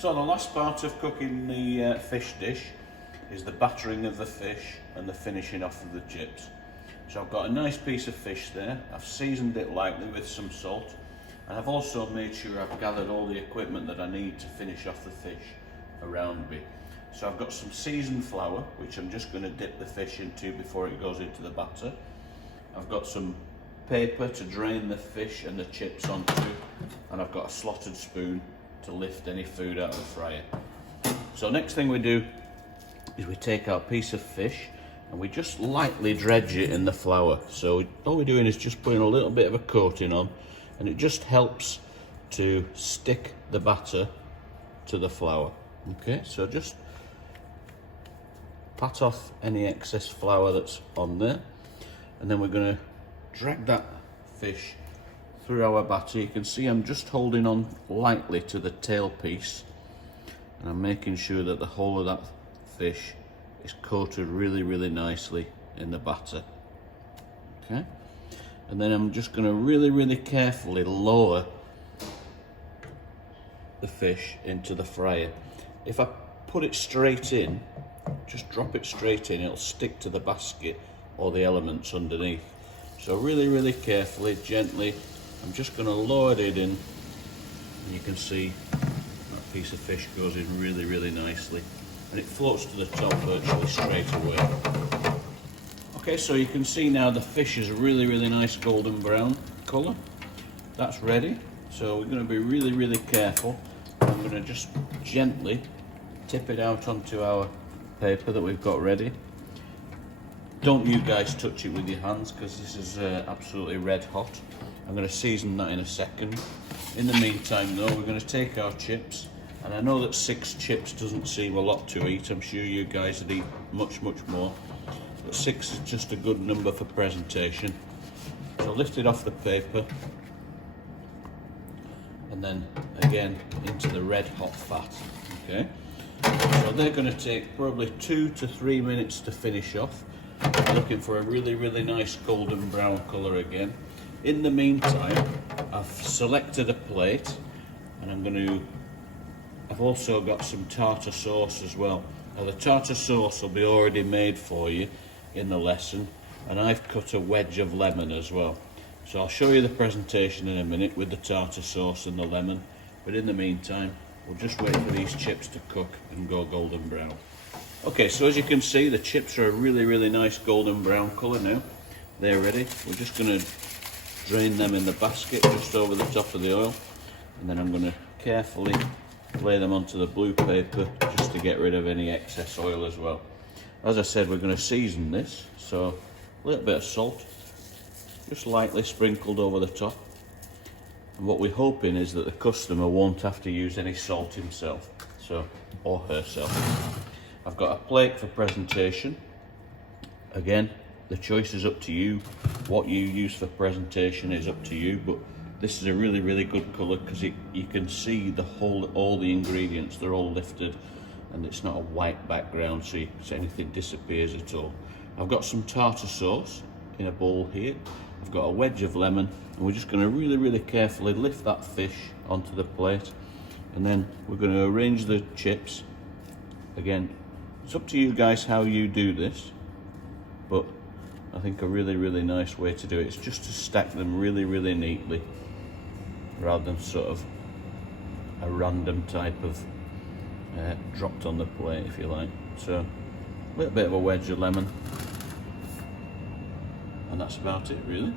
So the last part of cooking the fish dish is the battering of the fish and the finishing off of the chips. So I've got a nice piece of fish there. I've seasoned it lightly with some salt, and I've also made sure I've gathered all the equipment that I need to finish off the fish around me. So I've got some seasoned flour, which I'm just going to dip the fish into before it goes into the batter. I've got some paper to drain the fish and the chips onto, and I've got a slotted spoon to lift any food out of the fryer. So next thing we do is we take our piece of fish and we just lightly dredge it in the flour. So all we're doing is just putting a little bit of a coating on, and it just helps to stick the batter to the flour. Okay, so just pat off any excess flour that's on there, and then we're going to drag that fish through our batter. You can see I'm just holding on lightly to the tail piece, and I'm making sure that the whole of that fish is coated really nicely in the batter. Okay, and then I'm just going to really carefully lower the fish into the fryer. If I put it straight in, just drop it straight in, it'll stick to the basket or the elements underneath. So really carefully, gently, I'm just going to lower it in, and you can see that piece of fish goes in really nicely, and it floats to the top virtually straight away. Okay, so you can see now the fish is a really nice golden brown colour. That's ready. So we're going to be really careful. I'm going to just gently tip it out onto our paper that we've got ready. Don't you guys touch it with your hands, because this is absolutely red hot. I'm going to season that in a second. In the meantime though, we're going to take our chips, and I know that 6 chips doesn't seem a lot to eat. I'm sure you guys would eat much more, but 6 is just a good number for presentation. So lift it off the paper, and then again into the red hot fat. Okay, so they're going to take probably 2 to 3 minutes to finish off. I'm looking for a really nice golden brown colour again. In the meantime, I've selected a plate, and I've also got some tartar sauce as well. Now the tartar sauce will be already made for you in the lesson, and I've cut a wedge of lemon as well. So I'll show you the presentation in a minute with the tartar sauce and the lemon, but in the meantime we'll just wait for these chips to cook and go golden brown. Okay, so as you can see, the chips are a really nice golden brown colour now. They're ready. We're just going to drain them in the basket just over the top of the oil, and then I'm going to carefully lay them onto the blue paper just to get rid of any excess oil as well. As I said, we're going to season this, so a little bit of salt, just lightly sprinkled over the top. And what we're hoping is that the customer won't have to use any salt himself, or herself. I've got a plate for presentation. Again, the choice is up to you. What you use for presentation is up to you, but this is a really good colour, because you can see all the ingredients, they're all lifted, and it's not a white background, so anything disappears at all. I've got some tartar sauce in a bowl here. I've got a wedge of lemon, and we're just going to really carefully lift that fish onto the plate, and then we're going to arrange the chips. Again, it's up to you guys how you do this, but I think a really nice way to do it is just to stack them really neatly, rather than sort of a random type of dropped on the plate, if you like. So a little bit of a wedge of lemon, and that's about it really.